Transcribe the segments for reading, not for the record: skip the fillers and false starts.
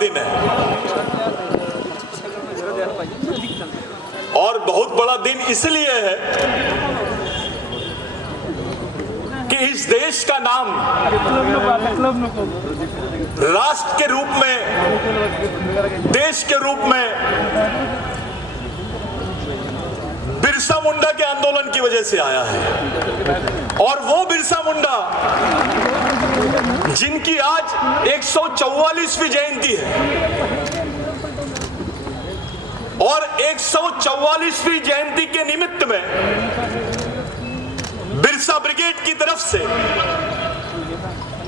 दिन है और बहुत बड़ा दिन इसलिए है कि इस देश का नाम राष्ट्र के रूप में, देश के रूप में बिरसा मुंडा के आंदोलन की वजह से आया है। और वो बिरसा मुंडा जिनकी आज 144वीं जयंती है और 144वीं जयंती के निमित्त में बिरसा ब्रिगेड की तरफ से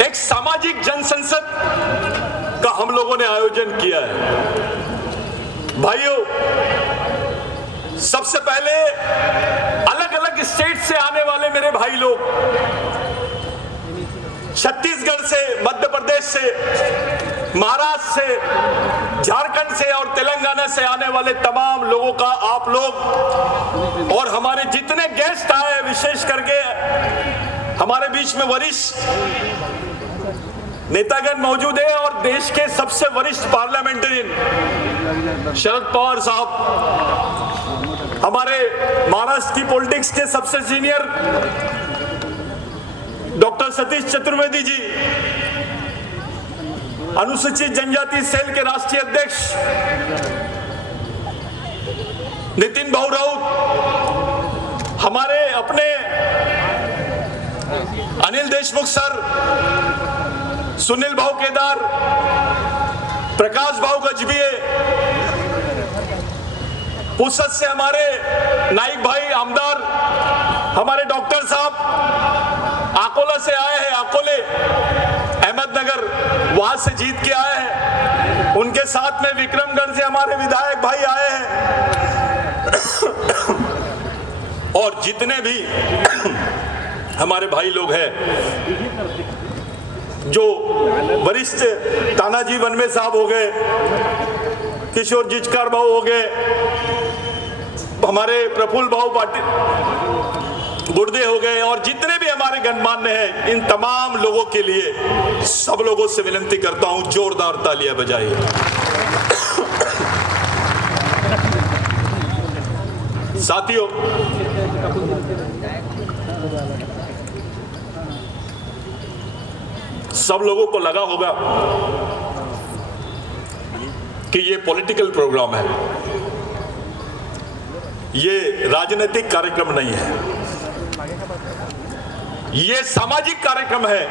एक सामाजिक जनसंसद का हम लोगों ने आयोजन किया है। भाइयों, सबसे पहले अलग अलग स्टेट से आने वाले मेरे भाई लोग, छत्तीसगढ़ से, मध्य प्रदेश से, महाराष्ट्र से, झारखंड से और तेलंगाना से आने वाले तमाम लोगों का, आप लोग और हमारे जितने गेस्ट आए, विशेष करके हमारे बीच में वरिष्ठ नेतागण मौजूद है और देश के सबसे वरिष्ठ पार्लियामेंटेरियन शरद पवार साहब, हमारे महाराष्ट्र की पॉलिटिक्स के सबसे सीनियर डॉक्टर सतीश चतुर्वेदी जी, अनुसूचित जनजाति सेल के राष्ट्रीय अध्यक्ष नितिन भाऊ राउत, हमारे अपने अनिल देशमुख सर, सुनील भाऊ केदार, प्रकाश भाऊ गजबिये, पुसद से हमारे नाइक भाई आमदार, हमारे डॉक्टर साहब अकोला से आए हैं, अकोले अहमदनगर वहां से जीत के आए हैं, उनके साथ में विक्रमगढ़ से हमारे विधायक भाई आए हैं और जितने भी हमारे भाई लोग हैं, जो वरिष्ठ तानाजी वनवे साहब हो गए, किशोर जिचकार भाऊ हो गए, हमारे प्रफुल्ल भाऊ पाटिल गुर्दे हो गए और जितने भी हमारे गणमान्य हैं, इन तमाम लोगों के लिए सब लोगों से विनती करता हूं, जोरदार तालियां बजाइए। साथियों, सब लोगों को लगा होगा कि ये पॉलिटिकल प्रोग्राम है, ये राजनीतिक कार्यक्रम नहीं है, ये सामाजिक कार्यक्रम है।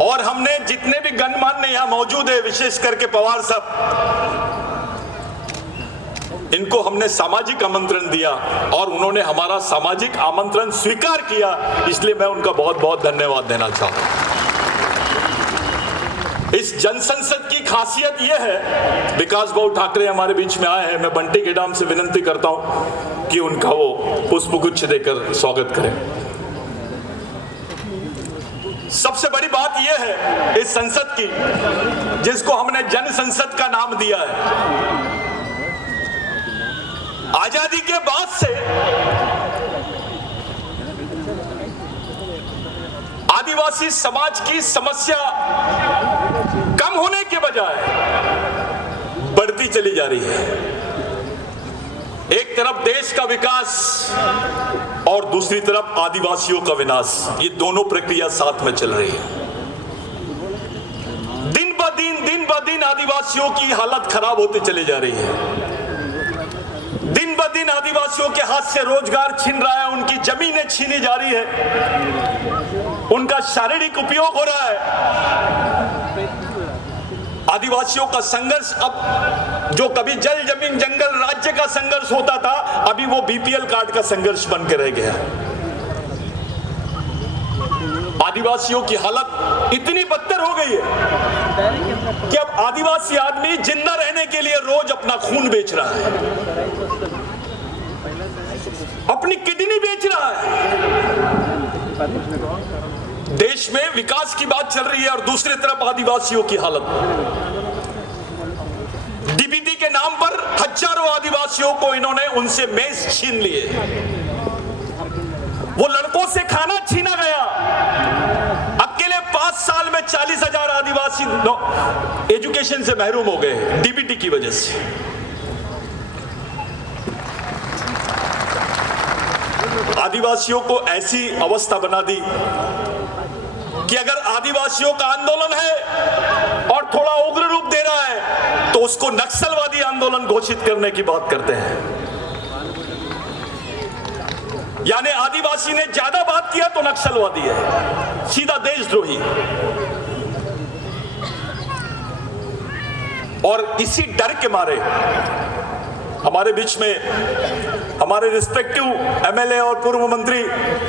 और हमने जितने भी गणमान्य यहां मौजूद है, विशेष करके पवार साहब, इनको हमने सामाजिक आमंत्रण दिया और उन्होंने हमारा सामाजिक आमंत्रण स्वीकार किया, इसलिए मैं उनका बहुत बहुत धन्यवाद देना चाहता हूं। इस जनसंसद की खासियत यह है, विकास भाऊ ठाकरे हमारे बीच में आए हैं, मैं बंटी गेडाम से विनती करता हूं कि उनका वो पुष्पगुच्छ देकर स्वागत करें। सबसे बड़ी बात यह है इस संसद की, जिसको हमने जन संसद का नाम दिया है, आजादी के बाद से आदिवासी समाज की समस्या कम होने के बजाय बढ़ती चली जा रही है। एक तरफ देश का विकास और दूसरी तरफ आदिवासियों का विनाश, ये दोनों प्रक्रिया साथ में चल रही है। दिन ब दिन आदिवासियों की हालत खराब होती चली जा रही है। दिन ब दिन आदिवासियों के हाथ से रोजगार छीन रहा है, उनकी जमीनें छीनी जा रही है, उनका शारीरिक उपयोग हो रहा है। आदिवासियों का संघर्ष अब जो कभी जल जमीन जंगल राज्य का संघर्ष होता था, अभी वो बीपीएल कार्ड का संघर्ष बन के रह गया। आदिवासियों की हालत इतनी बदतर हो गई है कि अब आदिवासी आदमी जिंदा रहने के लिए रोज अपना खून बेच रहा है, अपनी किडनी बेच रहा है। देश में विकास की बात चल रही है और दूसरी तरफ आदिवासियों की हालत। डीबीटी के नाम पर हजारों आदिवासियों को इन्होंने उनसे मेज छीन लिए, वो लड़कों से खाना छीना गया। अकेले 5 साल में 40,000 आदिवासी एजुकेशन से महरूम हो गए डीबीटी की वजह से। आदिवासियों को ऐसी अवस्था बना दी कि अगर आदिवासियों का आंदोलन है और थोड़ा उग्र रूप दे रहा है तो उसको नक्सलवादी आंदोलन घोषित करने की बात करते हैं। यानी आदिवासी ने ज्यादा बात किया तो नक्सलवादी है, सीधा देशद्रोही। और इसी डर के मारे हमारे बीच में हमारे रिस्पेक्टिव एमएलए और पूर्व मंत्री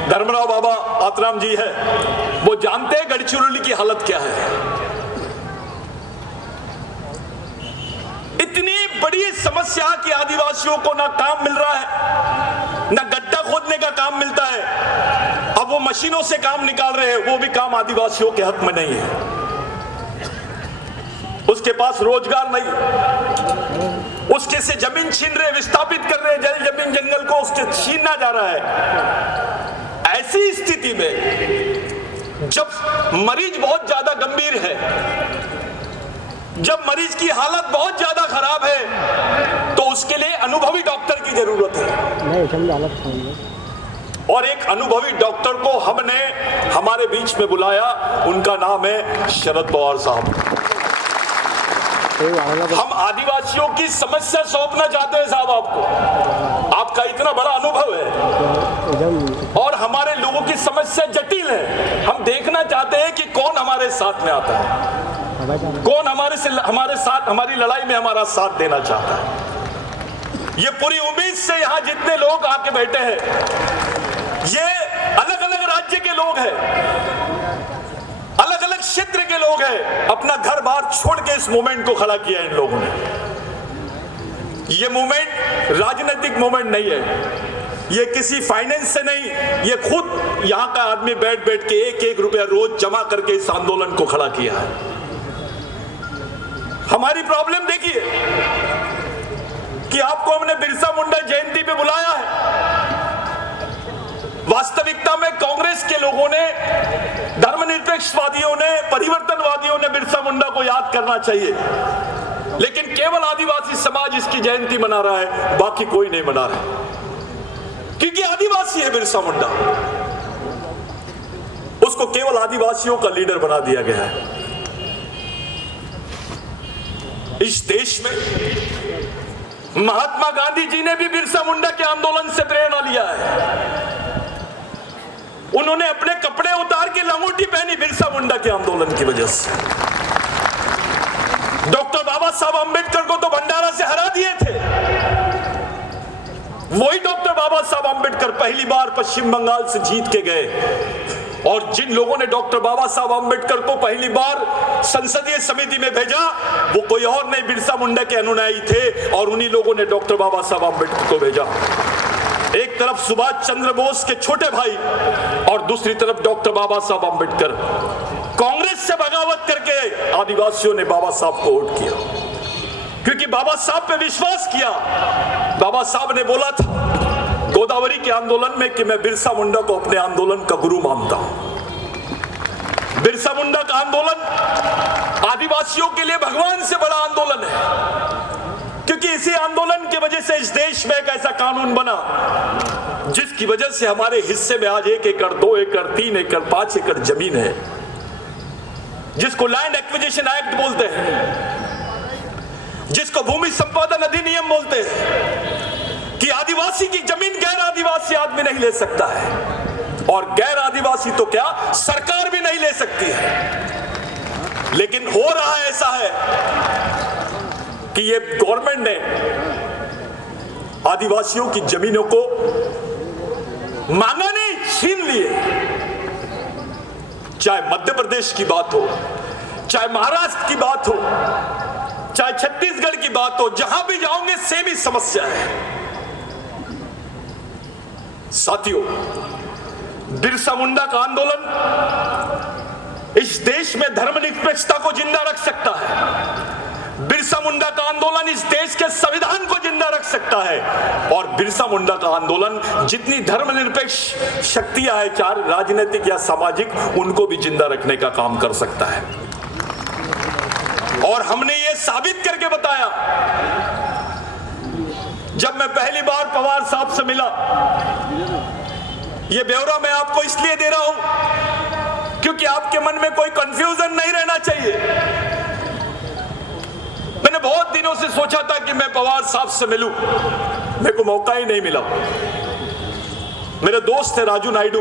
धर्मराव बाबा आतराम जी है, वो जानते हैं गढ़चिरौली की हालत क्या है। इतनी बड़ी समस्या कि आदिवासियों को ना काम मिल रहा है, ना गड्ढा खोदने का काम मिलता है। अब वो मशीनों से काम निकाल रहे हैं, वो भी काम आदिवासियों के हक में नहीं है। उसके पास रोजगार नहीं, उसके से जमीन छीन रहे, विस्थापित कर रहे, जल जमीन जंगल को उसके छीना जा रहा है। ऐसी स्थिति में जब मरीज बहुत ज्यादा गंभीर है, जब मरीज की हालत बहुत ज्यादा खराब है, तो उसके लिए अनुभवी डॉक्टर की जरूरत है। और एक अनुभवी डॉक्टर को हमने हमारे बीच में बुलाया, उनका नाम है शरद पवार साहब। हम आदिवासियों की समस्या सौंपना चाहते हैं साहब आपको, आपका इतना बड़ा अनुभव है और हमारे लोगों की समस्या जटिल है। हम देखना चाहते हैं कि कौन हमारे साथ में आता है, कौन हमारे साथ हमारी लड़ाई में हमारा साथ देना चाहता है। ये पूरी उम्मीद से यहाँ जितने लोग आके बैठे हैं, ये अलग अलग राज्य के लोग हैं, अलग अलग क्षेत्र के लोग हैं। अपना घर बार छोड़ के इस मूवमेंट को खड़ा किया इन लोगों ने। ये मूवमेंट राजनीतिक मूवमेंट नहीं है, ये किसी फाइनेंस से नहीं, ये खुद यहाँ का आदमी बैठ बैठ के 1-1 रुपया रोज जमा करके इस आंदोलन को खड़ा किया है। हमारी प्रॉब्लम देखिए कि आपको हमने बिरसा मुंडा जयंती पे बुलाया है। वास्तविकता में कांग्रेस के लोगों ने, धर्मनिरपेक्षवादियों ने, परिवर्तनवादियों ने बिरसा मुंडा को याद करना चाहिए, लेकिन केवल आदिवासी समाज इसकी जयंती मना रहा है, बाकी कोई नहीं मना रहा, क्योंकि आदिवासी है बिरसा मुंडा। उसको केवल आदिवासियों का लीडर बना दिया गया है। इस देश में महात्मा गांधी जी ने भी बिरसा मुंडा के आंदोलन से प्रेरणा लिया है। उन्होंने अपने कपड़े उतार के लंगोटी पहनी बिरसा मुंडा के आंदोलन की वजह से। डॉक्टर बाबा साहब अंबेडकर को तो भंडारा से हरा दिए थे। वही डॉक्टर बाबा साहब अंबेडकर पहली बार पश्चिम बंगाल से जीत के गए, और जिन लोगों ने डॉक्टर बाबा साहब अंबेडकर को पहली बार संसदीय समिति में भेजा, वो कोई और नहीं, बिरसा मुंडा के अनुयायी थे, और उन्हीं लोगों ने डॉक्टर बाबा साहब अंबेडकर को भेजा। एक तरफ सुभाष चंद्र बोस के छोटे भाई और दूसरी तरफ डॉक्टर बाबा साहब अंबेडकर। कांग्रेस से बगावत करके आदिवासियों ने बाबा साहब को वोट किया, क्योंकि बाबा साहब पे विश्वास किया। बाबा साहब ने बोला था गोदावरी के आंदोलन में कि मैं बिरसा मुंडा को अपने आंदोलन का गुरु मानता हूं। बिरसा मुंडा का आंदोलन आदिवासियों के लिए भगवान से बड़ा आंदोलन है, क्योंकि इसी आंदोलन की वजह से इस देश में एक ऐसा कानून बना जिसकी वजह से हमारे हिस्से में आज 1 एकड़, 2 एकड़, 3 एकड़, 5 एकड़ जमीन है, जिसको लैंड एक्विजिशन एक्ट बोलते हैं, जिसको भूमि संपादन अधिनियम बोलते हैं, कि आदिवासी की जमीन गैर आदिवासी आदमी नहीं ले सकता है, और गैर आदिवासी तो क्या सरकार भी नहीं ले सकती है। लेकिन हो रहा ऐसा है कि ये गवर्नमेंट ने आदिवासियों की जमीनों को मांगा नहीं, छीन लिए। चाहे मध्य प्रदेश की बात हो, चाहे महाराष्ट्र की बात हो, चाहे छत्तीसगढ़ की बात हो, जहां भी जाओगे सेम ही समस्या है। साथियों, बिरसा मुंडा का आंदोलन इस देश में धर्मनिरपेक्षता को जिंदा रख सकता है। बिरसा मुंडा का आंदोलन इस देश के संविधान को जिंदा रख सकता है, और बिरसा मुंडा का आंदोलन जितनी धर्मनिरपेक्ष शक्तियां हैं, चाहे राजनीतिक या सामाजिक, उनको भी जिंदा रखने का काम कर सकता है। और हमने ये साबित करके बताया। जब मैं पहली बार पवार साहब से मिला, ये ब्यौरा मैं आपको इसलिए दे रहा हूं क्योंकि आपके मन में कोई कंफ्यूजन नहीं रहना चाहिए। मैंने बहुत दिनों से सोचा था कि मैं पवार साहब से मिलूं, मेरे को मौका ही नहीं मिला। मेरे दोस्त थे राजू नायडू,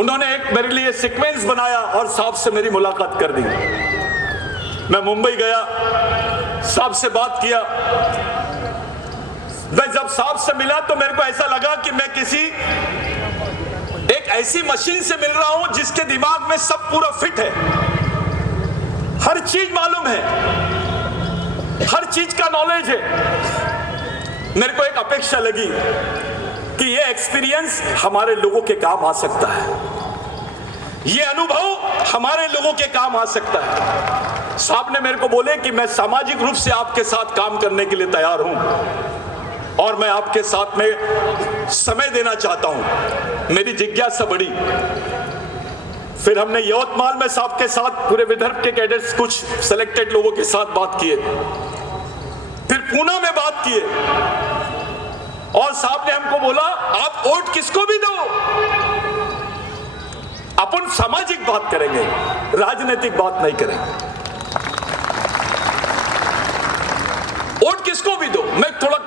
उन्होंने एक मेरे लिए सीक्वेंस बनाया और साहब से मेरी मुलाकात कर दी। मैं मुंबई गया, साहब से बात किया। मैं जब साहब से मिला तो मेरे को ऐसा लगा कि मैं किसी एक ऐसी मशीन से मिल रहा हूं जिसके दिमाग में सब पूरा फिट है, हर चीज मालूम है, हर चीज का नॉलेज है। मेरे को एक अपेक्षा लगी कि ये एक्सपीरियंस हमारे लोगों के काम आ सकता है, ये अनुभव हमारे लोगों के काम आ सकता है। साहब ने मेरे को बोले कि मैं सामाजिक रूप से आपके साथ काम करने के लिए तैयार हूं और मैं आपके साथ में समय देना चाहता हूं। मेरी जिज्ञासा बढ़ी। फिर हमने यवतमाल में साहब के साथ पूरे विदर्भ के कैडेट्स, कुछ सिलेक्टेड लोगों के साथ बात किए। फिर पूना में बात किए और साहब ने हमको बोला, आप वोट किसको भी दो, अपन सामाजिक बात करेंगे, राजनीतिक बात नहीं करेंगे। वोट किसको भी दो। मैं थोड़ा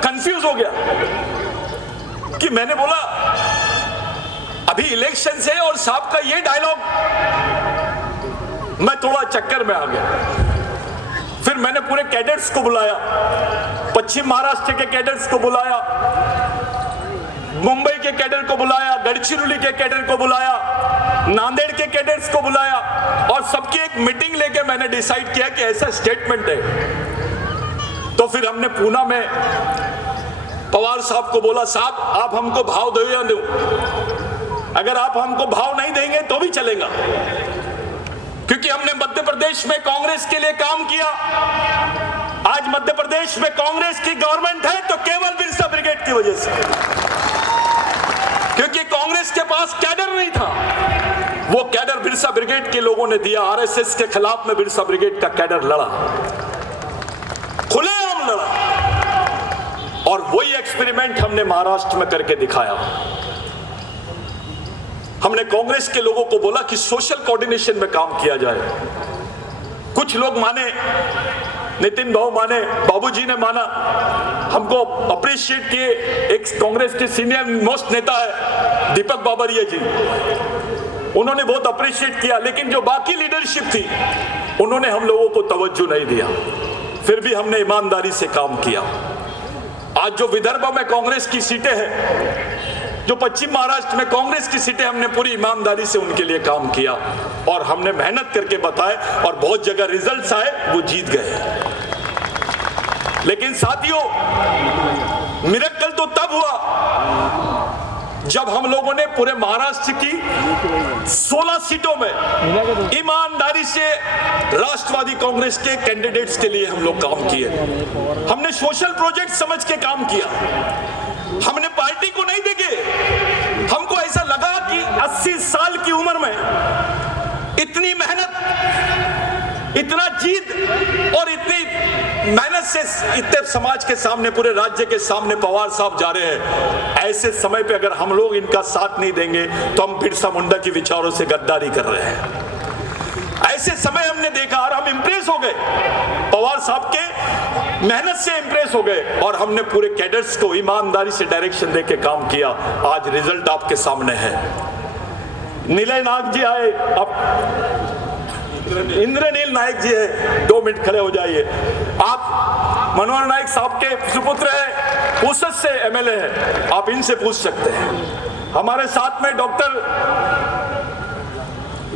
कंफ्यूज हो गया कि मैंने बोला अभी इलेक्शन से और साहब का ये डायलॉग, मैं थोड़ा चक्कर में आ गया। फिर मैंने पूरे कैडेट्स को बुलाया, पश्चिम महाराष्ट्र के कैडेट्स को बुलाया, मुंबई के कैडर को बुलाया, गढ़चिरौली के कैडर को बुलाया, नांदेड़ के कैडेट्स को बुलाया और सबकी एक मीटिंग लेके मैंने डिसाइड किया कि ऐसा स्टेटमेंट है। तो फिर हमने पूना में पवार साहब को बोला, साहब आप हमको भाव दो या दो, अगर आप हमको भाव नहीं देंगे तो भी चलेगा, क्योंकि हमने मध्य प्रदेश में कांग्रेस के लिए काम किया। आज मध्य प्रदेश में कांग्रेस की गवर्नमेंट है तो केवल बिरसा ब्रिगेड की वजह से, क्योंकि कांग्रेस के पास कैडर नहीं था। वो कैडर बिरसा ब्रिगेड के लोगों ने दिया। आरएसएस के खिलाफ में बिरसा ब्रिगेड का कैडर लड़ा, खुलेआम लड़ा, और वही एक्सपेरिमेंट हमने महाराष्ट्र में करके दिखाया। हमने कांग्रेस के लोगों को बोला कि सोशल कोऑर्डिनेशन में काम किया जाए। कुछ लोग माने, नितिन भाऊ माने, बाबूजी ने माना, हमको अप्रिशिएट किए। एक कांग्रेस के सीनियर मोस्ट नेता है दीपक बाबरिया जी, उन्होंने बहुत अप्रिशिएट किया, लेकिन जो बाकी लीडरशिप थी उन्होंने हम लोगों को तवज्जो नहीं दिया। फिर भी हमने ईमानदारी से काम किया। आज जो विदर्भ में कांग्रेस की सीटें हैं, जो पश्चिम महाराष्ट्र में कांग्रेस की सीटें, हमने पूरी ईमानदारी से उनके लिए काम किया और हमने मेहनत करके बताए और बहुत जगह रिजल्ट्स आए, वो जीत गए। लेकिन साथियों, मिरेकल तो तब हुआ जब हम लोगों ने पूरे महाराष्ट्र की 16 सीटों में ईमानदारी से राष्ट्रवादी कांग्रेस के कैंडिडेट्स के लिए हम लोग काम किए। हमने सोशल प्रोजेक्ट समझ के काम किया, हमने पार्टी को नहीं देखे। हमको ऐसा लगा कि 80 साल की उम्र में इतनी मेहनत, इतना जीत और इतनी मेहनत से इतने समाज के सामने, पूरे राज्य के सामने पवार साहब जा रहे हैं। ऐसे समय पे अगर हम लोग इनका साथ नहीं देंगे तो हम बिरसा मुंडा के विचारों से गद्दारी कर रहे हैं। ऐसे समय हमने देखा और हम इंप्रेस हो गए, पवार साहब के मेहनत से इंप्रेस हो गए और हमने पूरे कैडर्स को ईमानदारी से डायरेक्शन देके काम किया। आज रिजल्ट आपके सामने है। नीलय नाग जी आए, अब इंद्रनील नायक जी है, 2 मिनट खड़े हो जाइए। आप मनोहर नायक साहब के सुपुत्र है, पूसद से एमएलए है, आप इनसे पूछ सकते हैं। हमारे साथ में डॉक्टर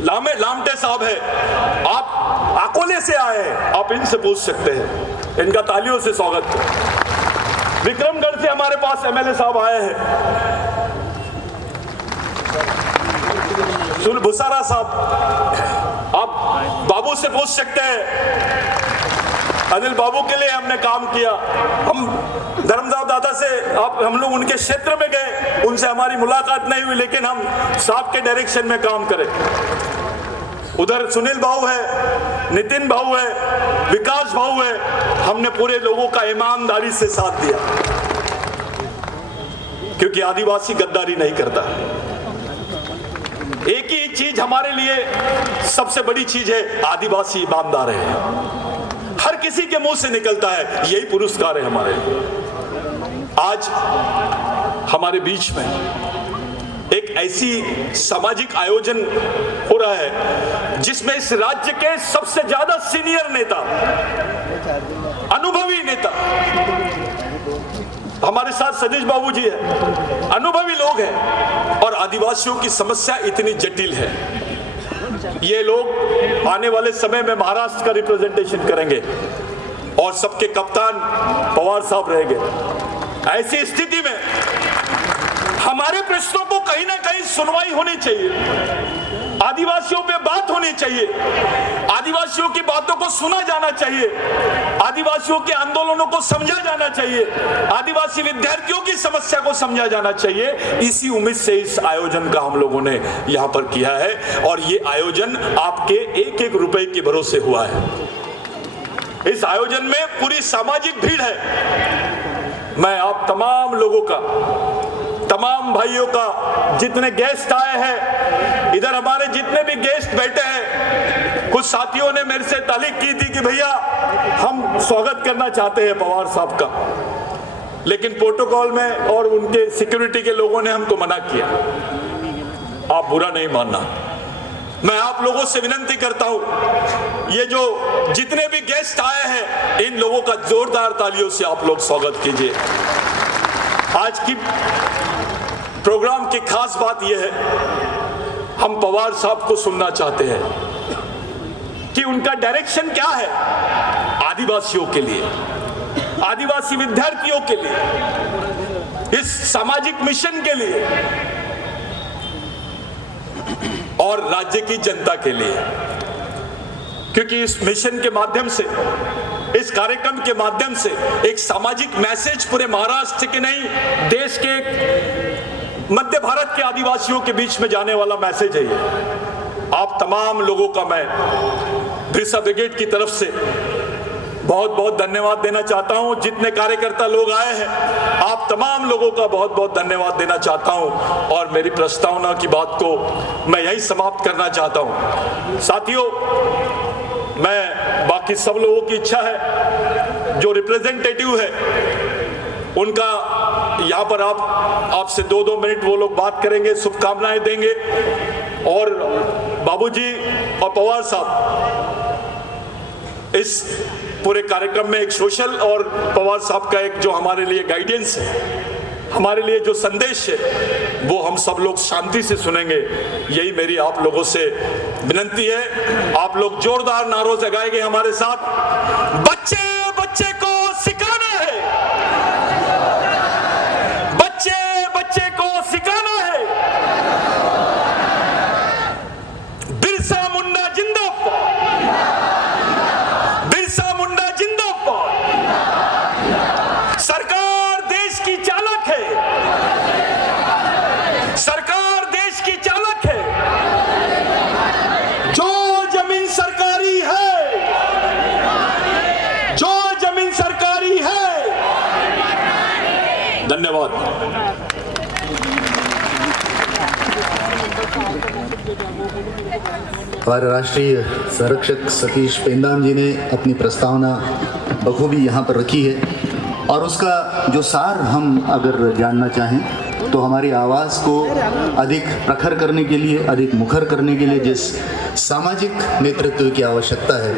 लामटे साहब है, आप अकोले से आए हैं, आप इनसे पूछ सकते हैं। इनका तालियों से स्वागत है। विक्रमगढ़ से हमारे पास एमएलए साहब आए हैं, भुसारा साहब, आप बाबू से पूछ सकते हैं, अनिल बाबू के लिए हमने काम किया। हम धर्मदास दादा से हम लोग उनके क्षेत्र में गए, उनसे हमारी मुलाकात नहीं हुई, लेकिन हम साहब के डायरेक्शन में काम करें। उधर सुनील भाऊ है, नितिन भाऊ है, विकास भाऊ है, हमने पूरे लोगों का ईमानदारी से साथ दिया, क्योंकि आदिवासी गद्दारी नहीं करता। एक ही चीज हमारे लिए सबसे बड़ी चीज है, आदिवासी ईमानदार है। हर किसी के मुंह से निकलता है, यही पुरस्कार है हमारे लिए। आज हमारे बीच में एक ऐसी सामाजिक आयोजन हो रहा है जिसमें इस राज्य के सबसे ज्यादा सीनियर नेता, अनुभवी नेता, हमारे साथ सतीश बाबू जी है, अनुभवी लोग हैं, और आदिवासियों की समस्या इतनी जटिल है। ये लोग आने वाले समय में महाराष्ट्र का रिप्रेजेंटेशन करेंगे और सबके कप्तान पवार साहब रहेंगे। ऐसी स्थिति में हमारे प्रश्नों को कहीं ना कहीं सुनवाई होनी चाहिए, आदिवासियों पे बात होनी चाहिए, आदिवासियों की बातों को सुना जाना चाहिए, आदिवासियों के आंदोलनों को समझा जाना चाहिए, आदिवासी विद्यार्थियों की समस्या को समझा जाना चाहिए। इसी उम्मीद से इस आयोजन का हम लोगों ने यहाँ पर किया है, और ये आयोजन आपके एक एक रुपए के भरोसे हुआ है। इस आयोजन में पूरी सामाजिक भीड़ है। मैं आप तमाम लोगों का, तमाम भाइयों का, जितने गेस्ट आए हैं, इधर हमारे जितने भी गेस्ट बैठे हैं, कुछ साथियों ने मेरे से तारीफ की थी कि भैया हम स्वागत करना चाहते हैं पवार साहब का, लेकिन प्रोटोकॉल में और उनके सिक्योरिटी के लोगों ने हमको मना किया। आप बुरा नहीं मानना, मैं आप लोगों से विनती करता हूं, ये जो जितने भी गेस्ट आए हैं, इन लोगों का जोरदार तालियों से आप लोग स्वागत कीजिए। आज की प्रोग्राम की खास बात यह है, हम पवार साहब को सुनना चाहते हैं कि उनका डायरेक्शन क्या है आदिवासियों के लिए, आदिवासी विद्यार्थियों के लिए, इस सामाजिक मिशन के लिए और राज्य की जनता के लिए। क्योंकि इस मिशन के माध्यम से, इस कार्यक्रम के माध्यम से एक सामाजिक मैसेज पूरे महाराष्ट्र के नहीं, देश के, मध्य भारत के आदिवासियों के बीच में जाने वाला मैसेज है ये। आप तमाम लोगों का मैं बिरसा ब्रिगेड की तरफ से बहुत बहुत धन्यवाद देना चाहता हूं। जितने कार्यकर्ता लोग आए हैं, आप तमाम लोगों का बहुत बहुत धन्यवाद देना चाहता हूं, और मेरी प्रस्तावना की बात को मैं यही समाप्त करना चाहता हूं। साथियों, मैं बाकी सब लोगों की इच्छा है, जो रिप्रेजेंटेटिव है उनका यहाँ पर आपसे 2-2 मिनट वो लोग बात करेंगे, शुभकामनाएं देंगे, और बाबूजी और पवार साहब इस पूरे कार्यक्रम में एक सोशल, और पवार साहब का एक जो हमारे लिए गाइडेंस है, हमारे लिए जो संदेश है, वो हम सब लोग शांति से सुनेंगे। यही मेरी आप लोगों से विनती है। आप लोग जोरदार नारों लगाएंगे हमारे साथ। बच्चे बच्चे को सिखाना है, बच्चे बच्चे को सिखाना है, बिरसा मुंडा जिंदाबाद, बिरसा मुंडा जिंदाबाद। सरकार देश की चालक है, सरकार देश की चालक है। जो जमीन सरकारी है, जो जमीन सरकारी है। धन्यवाद। हमारे राष्ट्रीय संरक्षक सतीश पेंदाम जी ने अपनी प्रस्तावना बखूबी यहाँ पर रखी है, और उसका जो सार हम अगर जानना चाहें तो हमारी आवाज़ को अधिक प्रखर करने के लिए, अधिक मुखर करने के लिए जिस सामाजिक नेतृत्व की आवश्यकता है,